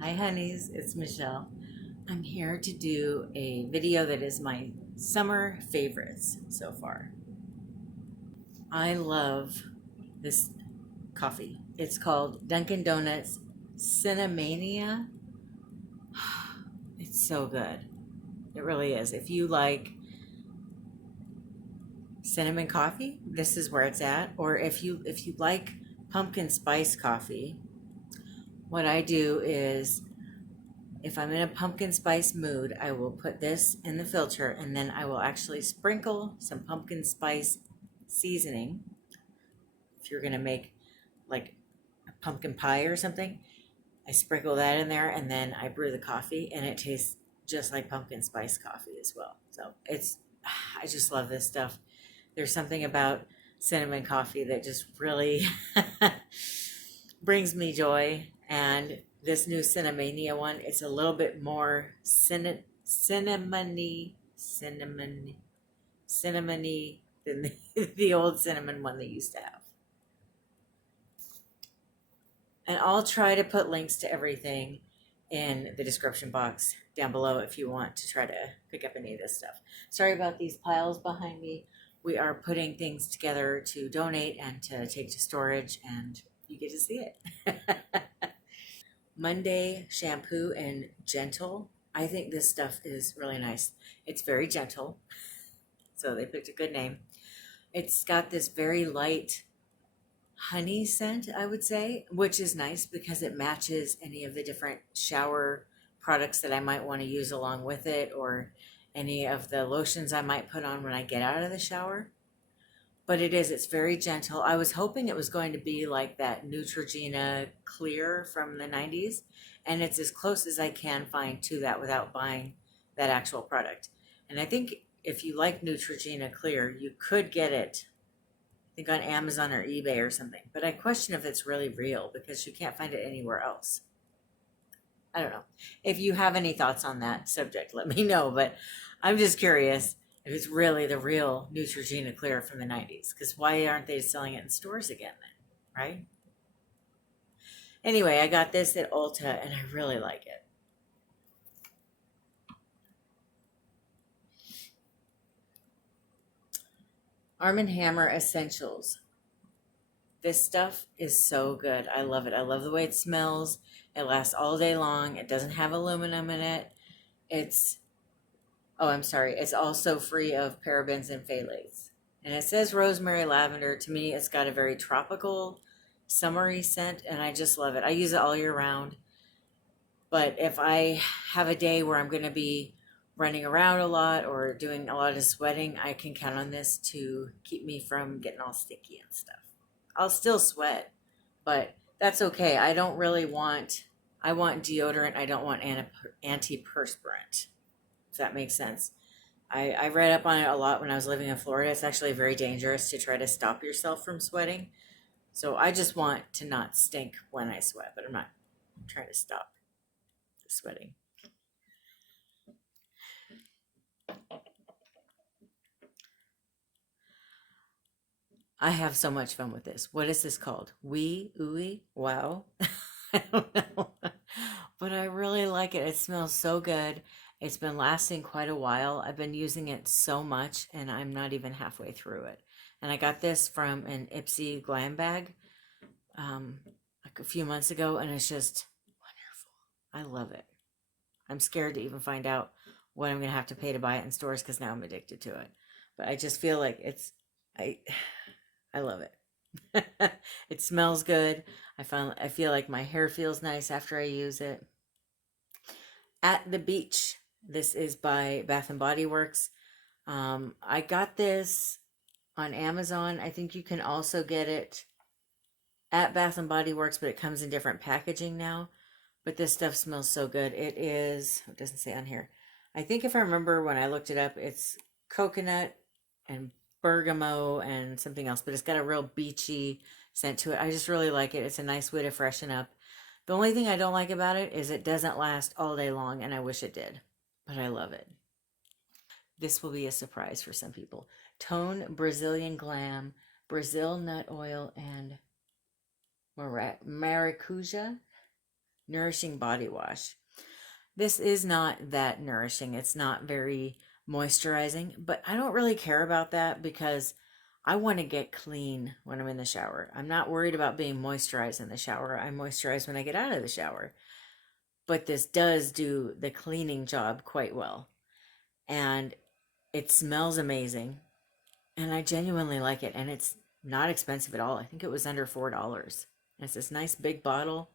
Hi honeys, it's Michelle. I'm here to do a video that is my summer favorites so far. I love this coffee. It's called Dunkin' Donuts Cinnamania. It's so good. It really is. If you like cinnamon coffee, this is where it's at. Or if you like pumpkin spice coffee, what I do is if I'm in a pumpkin spice mood, I will put this in the filter and then I will actually sprinkle some pumpkin spice seasoning. If you're going to make like a pumpkin pie or something, I sprinkle that in there and then I brew the coffee and it tastes just like pumpkin spice coffee as well. So I just love this stuff. There's something about cinnamon coffee that just really brings me joy. And this new Cinnamania one, it's a little bit more cinnamony than the old cinnamon one they used to have. And I'll try to put links to everything in the description box down below if you want to try to pick up any of this stuff. Sorry about these piles behind me. We are putting things together to donate and to take to storage, and you get to see it. Monday shampoo and gentle. I think this stuff is really nice. It's very gentle, so they picked a good name. It's got this very light honey scent, I would say, which is nice because it matches any of the different shower products that I might want to use along with it, or any of the lotions I might put on when I get out of the shower. But it's very gentle. I was hoping it was going to be like that Neutrogena clear from the 90s, and it's as close as I can find to that without buying that actual product. And I think if you like Neutrogena clear, you could get it, I think on Amazon or eBay or something. But I question if it's really real because you can't find it anywhere else. I don't know. If you have any thoughts on that subject, let me know. But I'm just curious if it's really the real Neutrogena Clear from the 90s. Because why aren't they selling it in stores again then? Right? Anyway, I got this at Ulta and I really like it. Arm& Hammer Essentials. This stuff is so good. I love it. I love the way it smells. It lasts all day long. It doesn't have aluminum in it. It's Oh, I'm sorry. It's also free of parabens and phthalates. And it says rosemary lavender. To me, it's got a very tropical, summery scent, and I just love it. I use it all year round. But if I have a day where I'm going to be running around a lot or doing a lot of sweating, I can count on this to keep me from getting all sticky and stuff. I'll still sweat, but that's okay. I want deodorant. I don't want antiperspirant, if that makes sense. I read up on it a lot when I was living in Florida. It's actually very dangerous to try to stop yourself from sweating. So I just want to not stink when I sweat, but I'm not trying to stop the sweating. I have so much fun with this. What is this called? Ouai? Wow. I don't know. But I really like it. It smells so good. It's been lasting quite a while. I've been using it so much and I'm not even halfway through it. And I got this from an Ipsy Glam bag um, like a few months ago, and it's just wonderful. I love it. I'm scared to even find out what I'm going to have to pay to buy it in stores because now I'm addicted to it. But I just feel like I, I love it. It smells good. I feel like my hair feels nice after I use it. At the Beach. This is by Bath and Body Works. I got this on Amazon. I think you can also get it at Bath and Body Works, but it comes in different packaging now. But this stuff smells so good. It doesn't say on here. I think if I remember when I looked it up, it's coconut and bergamot and something else, but it's got a real beachy scent to it. I just really like it. It's a nice way to freshen up. The only thing I don't like about it is it doesn't last all day long, and I wish it did, but I love it. This will be a surprise for some people. Tone Brazilian Glam, Brazil nut oil, and maracuja. Nourishing Body Wash. This is not that nourishing. It's not very moisturizing, but I don't really care about that because I want to get clean when I'm in the shower. I'm not worried about being moisturized in the shower. I moisturize when I get out of the shower. But this does do the cleaning job quite well. And it smells amazing. And I genuinely like it. And it's not expensive at all. I think it was under $4. And it's this nice big bottle.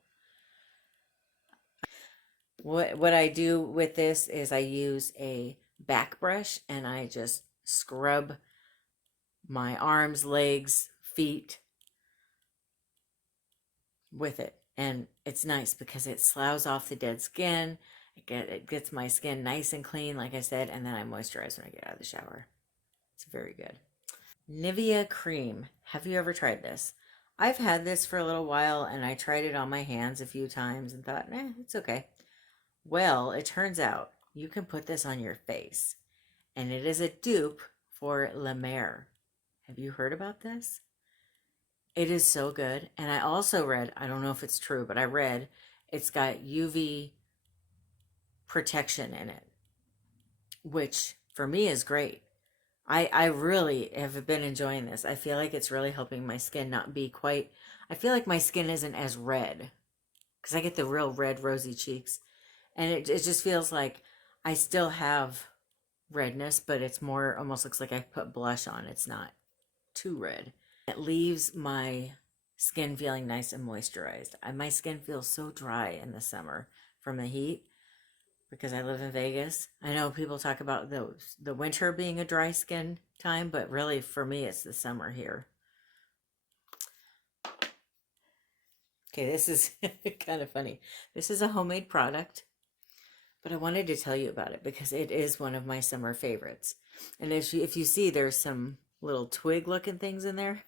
What I do with this is I use a back brush and I just scrub my arms, legs, feet with it. And it's nice because it sloughs off the dead skin. It gets my skin nice and clean, like I said, and then I moisturize when I get out of the shower. It's very good. Nivea Creme. Have you ever tried this? I've had this for a little while and I tried it on my hands a few times and thought, it's okay. Well, it turns out you can put this on your face and it is a dupe for La Mer. Have you heard about this? It is so good. And I also read, I don't know if it's true, but I read it's got UV protection in it, which for me is great. I really have been enjoying this. I feel like it's really helping my skin not be quite, I feel like my skin isn't as red because I get the real red rosy cheeks. And it just feels like I still have redness, but it's more, almost looks like I put blush on. It's not too red. It leaves my skin feeling nice and moisturized. My skin feels so dry in the summer from the heat because I live in Vegas. I know people talk about the winter being a dry skin time, but really for me it's the summer here. Okay, this is kind of funny. This is a homemade product, but I wanted to tell you about it because it is one of my summer favorites. And if you see, there's some little twig looking things in there.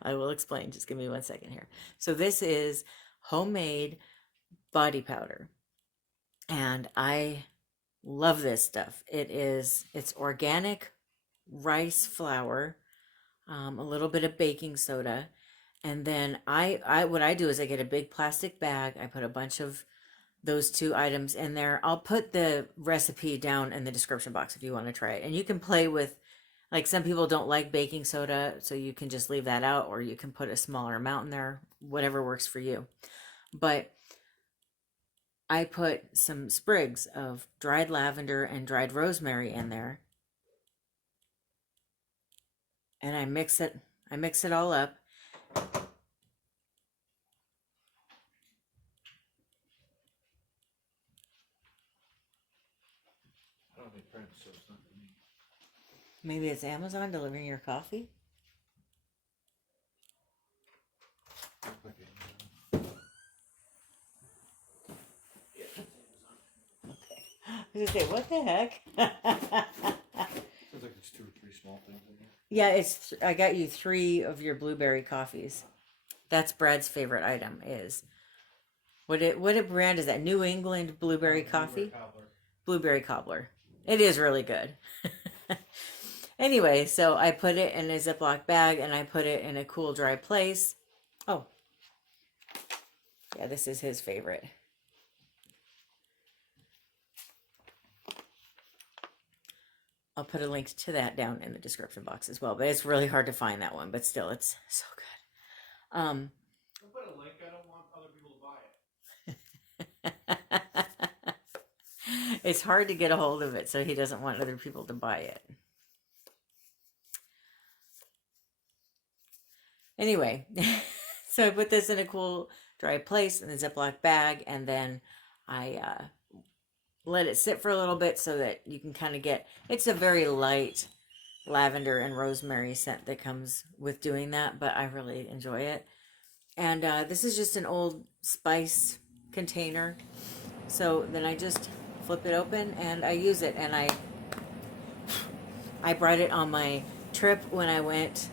I will explain. Just give me 1 second here. So this is homemade body powder. And I love this stuff. It's organic rice flour, a little bit of baking soda. And then what I do is I get a big plastic bag. I put a bunch of those two items in there. I'll put the recipe down in the description box if you want to try it. And you can play with, like, some people don't like baking soda, so you can just leave that out, or you can put a smaller amount in there, whatever works for you. But I put some sprigs of dried lavender and dried rosemary in there. And I mix it all up. Maybe it's Amazon delivering your coffee? I was gonna say, what the heck? Sounds like there's 2 or 3 small things in there. Yeah, I got you 3 of your blueberry coffees. That's Brad's favorite item is. What brand is that? New England blueberry coffee? Blueberry Cobbler. It is really good. Anyway, so I put it in a Ziploc bag and I put it in a cool, dry place. Oh. Yeah, this is his favorite. I'll put a link to that down in the description box as well. But it's really hard to find that one. But still, it's so good. I'll put a link. I don't want other people to buy it. It's hard to get a hold of it, so he doesn't want other people to buy it. Anyway, so I put this in a cool, dry place in a Ziploc bag, and then I let it sit for a little bit so that you can kind of get, it's a very light lavender and rosemary scent that comes with doing that, but I really enjoy it. And this is just an old spice container. So then I just flip it open and I use it. And I brought it on my trip when I went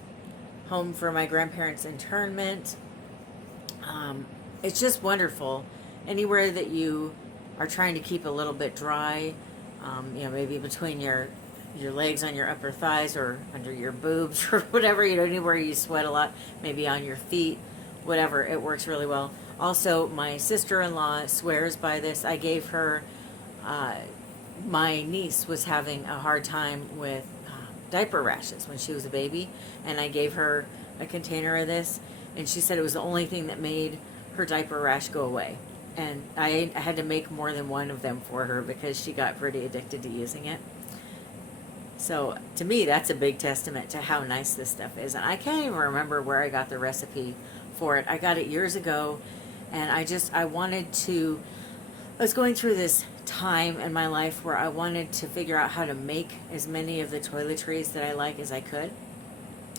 home for my grandparents' internment. It's just wonderful. Anywhere that you are trying to keep a little bit dry, maybe between your legs on your upper thighs or under your boobs or whatever, anywhere you sweat a lot, maybe on your feet, whatever, it works really well. Also, my sister-in-law swears by this. I gave her, uh, my niece was having a hard time with diaper rashes when she was a baby, and I gave her a container of this, and she said it was the only thing that made her diaper rash go away. And I had to make more than one of them for her because she got pretty addicted to using it. So to me, that's a big testament to how nice this stuff is. And I can't even remember where I got the recipe for it. I got it years ago, and I wanted to, I was going through this time in my life where I wanted to figure out how to make as many of the toiletries that I like as I could.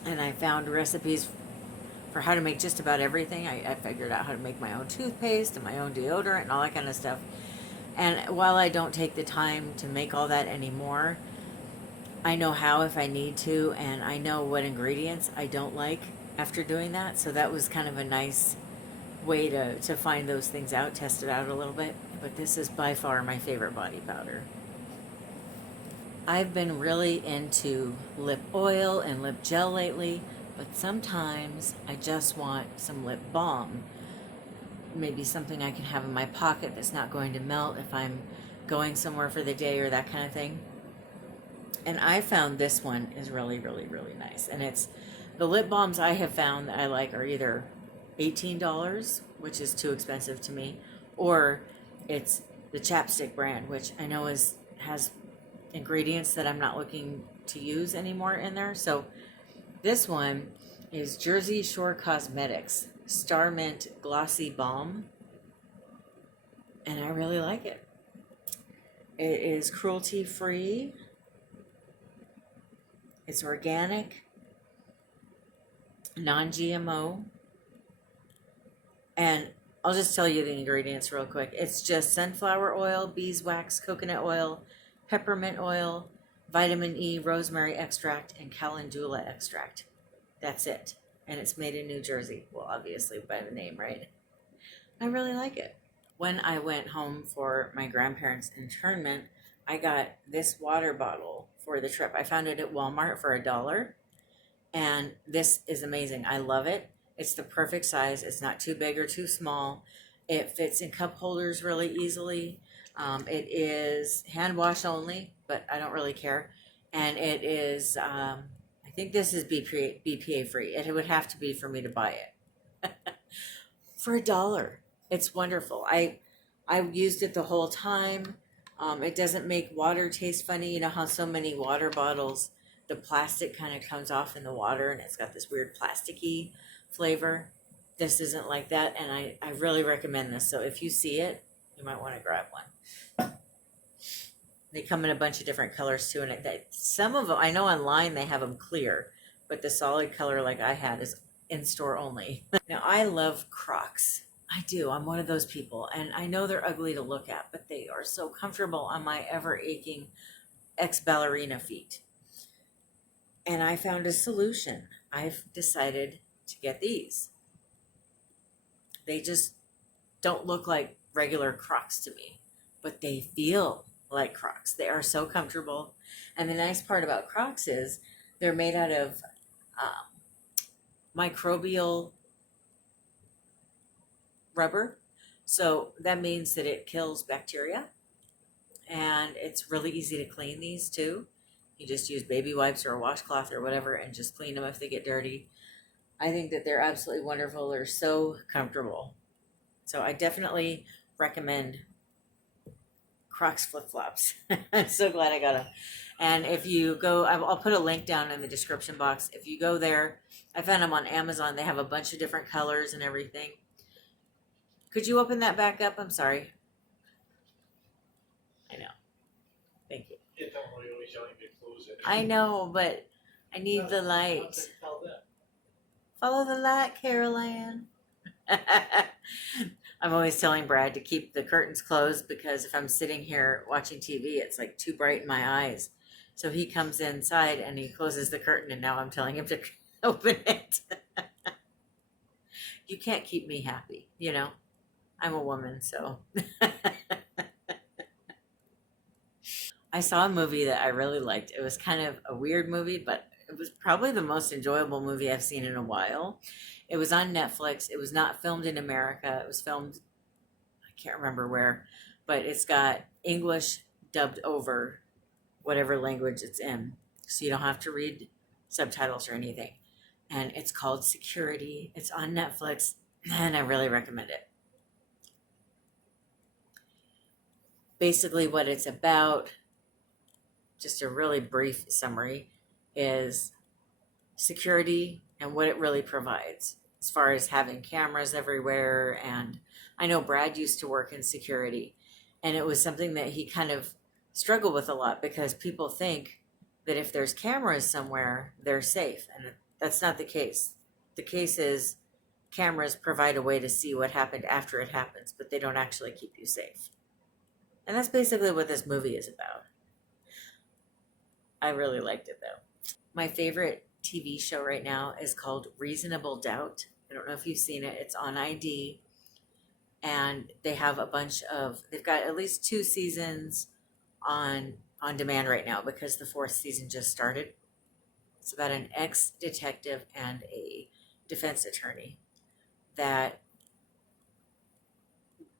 And I found recipes for how to make just about everything. I figured out how to make my own toothpaste and my own deodorant and all that kind of stuff. And while I don't take the time to make all that anymore, I know how if I need to, and I know what ingredients I don't like after doing that. So that was kind of a nice way to find those things out, test it out a little bit. But this is by far my favorite body powder. I've been really into lip oil and lip gel lately, but sometimes I just want some lip balm. Maybe something I can have in my pocket that's not going to melt if I'm going somewhere for the day or that kind of thing. And I found this one is really, really, really nice. And it's the lip balms I have found that I like are either $18, which is too expensive to me, or it's the chapstick brand, which I know has ingredients that I'm not looking to use anymore in there. So this one is Jersey Shore Cosmetics Star Mint Glossy Balm, and I really like it. It is cruelty free. It's organic, non-GMO, and I'll just tell you the ingredients real quick. It's just sunflower oil, beeswax, coconut oil, peppermint oil, vitamin E, rosemary extract, and calendula extract. That's it. And it's made in New Jersey. Well, obviously by the name, right? I really like it. When I went home for my grandparents' internment, I got this water bottle for the trip. I found it at Walmart for $1. And this is amazing. I love it. It's the perfect size. It's not too big or too small. It fits in cup holders really easily. It is hand wash only, but I don't really care. And it is, I think this is BPA free. It would have to be for me to buy it. For $1. It's wonderful. I used it the whole time. It doesn't make water taste funny. You know how so many water bottles, the plastic kind of comes off in the water and it's got this weird plasticky flavor. This isn't like that, and I really recommend this. So if you see it, you might want to grab one. They come in a bunch of different colors too, and some of them, I know online they have them clear, but the solid color like I had is in store only. Now I love Crocs. I do. I'm one of those people, and I know they're ugly to look at, but they are so comfortable on my ever aching ex-ballerina feet. And I found a solution. I've decided to get these. They just don't look like regular Crocs to me, but they feel like Crocs. They are so comfortable. And the nice part about Crocs is they're made out of microbial rubber. So that means that it kills bacteria, and it's really easy to clean these too. You just use baby wipes or a washcloth or whatever and just clean them if they get dirty. I think that they're absolutely wonderful. They're so comfortable. So I definitely recommend Crocs flip-flops. I'm so glad I got them. And if you go, I'll put a link down in the description box. If you go there, I found them on Amazon. They have a bunch of different colors and everything. Could you open that back up? I'm sorry. I know. Thank you. Yeah, don't really always yelling to close it. I know, but I need the light. Follow the light, Caroline. I'm always telling Brad to keep the curtains closed because if I'm sitting here watching TV, it's like too bright in my eyes. So he comes inside and he closes the curtain, and now I'm telling him to open it. You can't keep me happy, you know? I'm a woman, so. I saw a movie that I really liked. It was kind of a weird movie, but it was probably the most enjoyable movie I've seen in a while. It was on Netflix. It was not filmed in America. It was filmed, I can't remember where, but it's got English dubbed over whatever language it's in. So you don't have to read subtitles or anything. And it's called Security. It's on Netflix, and I really recommend it. Basically, what it's about, just a really brief summary, is security and what it really provides as far as having cameras everywhere. And I know Brad used to work in security, and it was something that he kind of struggled with a lot because people think that if there's cameras somewhere, they're safe. And that's not the case. The case is cameras provide a way to see what happened after it happens, but they don't actually keep you safe. And that's basically what this movie is about. I really liked it though. My favorite TV show right now is called Reasonable Doubt. I don't know if you've seen it. It's on ID, and they have they've got at least 2 seasons on demand right now because the 4th season just started. It's about an ex-detective and a defense attorney that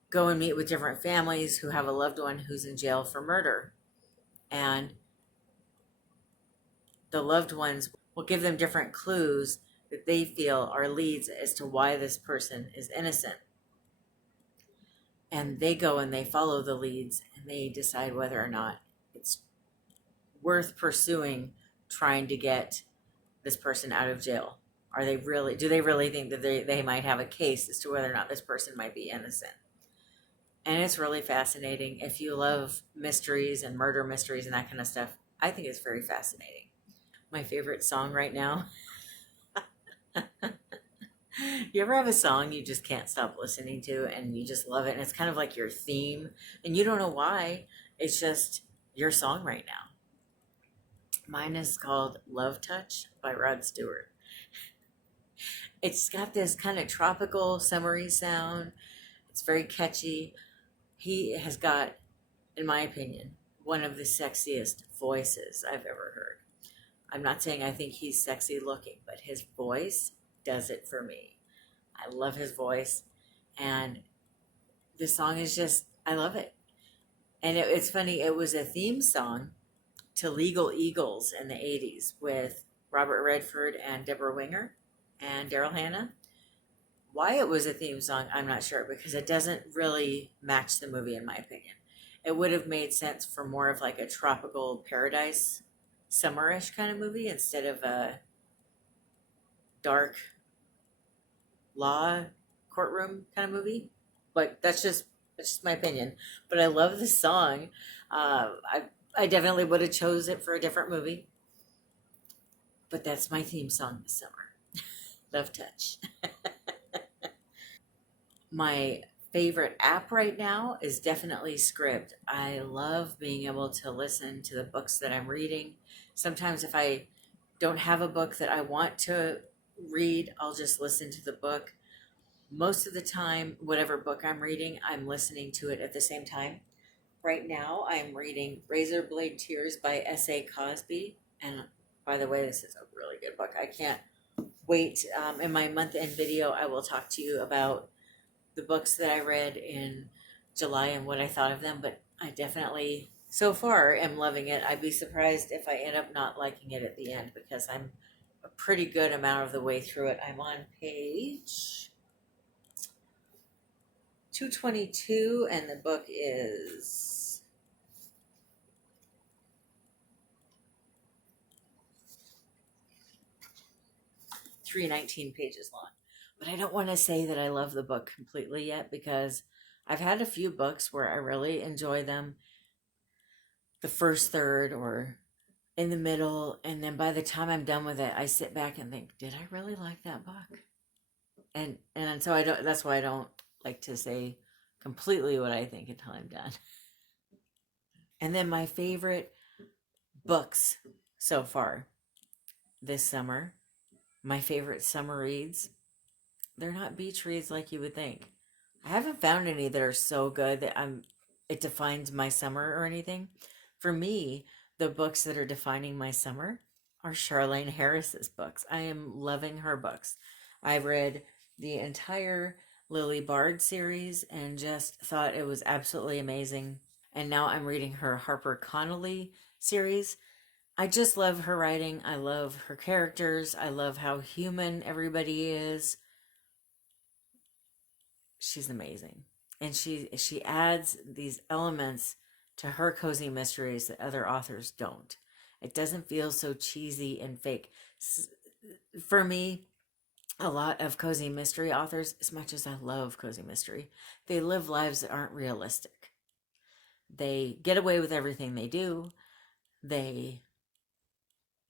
go and meet with different families who have a loved one who's in jail for murder. And the loved ones will give them different clues that they feel are leads as to why this person is innocent. And they go and they follow the leads and they decide whether or not it's worth pursuing trying to get this person out of jail. Do they really think that they might have a case as to whether or not this person might be innocent? And it's really fascinating. If you love mysteries and murder mysteries and that kind of stuff, I think it's very fascinating. My favorite song right now. You ever have a song you just can't stop listening to and you just love it and it's kind of like your theme and you don't know why, it's just your song right now. Mine is called Love Touch by Rod Stewart. It's got this kind of tropical summery sound. It's very catchy. He has got, in my opinion, one of the sexiest voices I've ever heard. I'm not saying I think he's sexy looking, but his voice does it for me. I love his voice, and this song is just, I love it. And it's funny, it was a theme song to Legal Eagles in the 80s with Robert Redford and Deborah Winger and Daryl Hannah. Why it was a theme song, I'm not sure, because it doesn't really match the movie, in my opinion. It would have made sense for more of like a tropical paradise, summerish kind of movie instead of a dark law courtroom kind of movie. But that's just my opinion. But I love the song. I definitely would have chose it for a different movie. But that's my theme song this summer. Love Touch. My favorite app right now is definitely SCRIBD. I love being able to listen to the books that I'm reading. Sometimes if I don't have a book that I want to read, I'll just listen to the book. Most of the time, whatever book I'm reading, I'm listening to it at the same time. Right now, I'm reading Razor Blade Tears by S.A. Cosby. And by the way, this is a really good book. I can't wait. In my month-end video, I will talk to you about the books that I read in July and what I thought of them. But I definitely, so far, am loving it. I'd be surprised if I end up not liking it at the end because I'm a pretty good amount of the way through it. I'm on page 222 and the book is 319 pages long. But I don't want to say that I love the book completely yet because I've had a few books where I really enjoy them the first third or in the middle, and then by the time I'm done with it, I sit back and think, did I really like that book? And so I don't, that's why I don't like to say completely what I think until I'm done. And then my favorite books so far this summer, my favorite summer reads, they're not beach reads like you would think. I haven't found any that are so good that it defines my summer or anything. For me, the books that are defining my summer are Charlaine Harris's books. I am loving her books. I read the entire Lily Bard series and just thought it was absolutely amazing. And now I'm reading her Harper Connolly series. I just love her writing. I love her characters. I love how human everybody is. She's amazing. And she adds these elements to her cozy mysteries that other authors don't. It doesn't feel so cheesy and fake. For me, a lot of cozy mystery authors, as much as I love cozy mystery, they live lives that aren't realistic. They get away with everything they do. They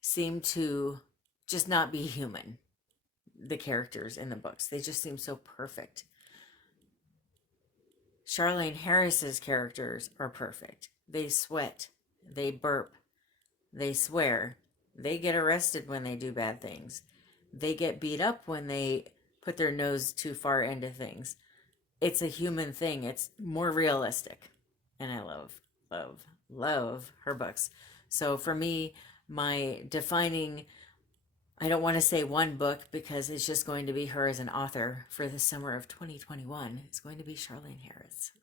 seem to just not be human. The characters in the books, they just seem so perfect. Charlaine Harris's characters are perfect. They sweat, they burp, they swear, they get arrested when they do bad things. They get beat up when they put their nose too far into things. It's a human thing. It's more realistic. And I love her books. So for me, my defining, I don't want to say one book because it's just going to be her as an author for the summer of 2021. It's going to be Charlaine Harris.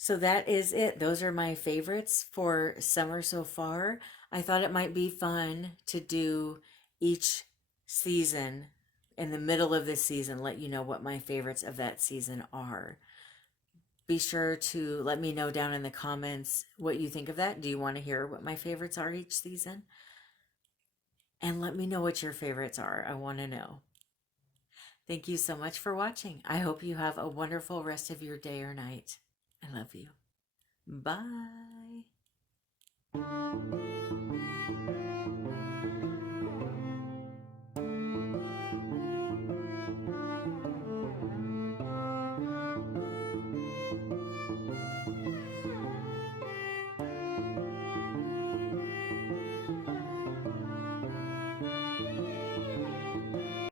So that is it. Those are my favorites for summer so far. I thought it might be fun to do each season in the middle of this season, let you know what my favorites of that season are. Be sure to let me know down in the comments what you think of that. Do you want to hear what my favorites are each season? And let me know what your favorites are. I want to know. Thank you so much for watching. I hope you have a wonderful rest of your day or night. I love you. Bye.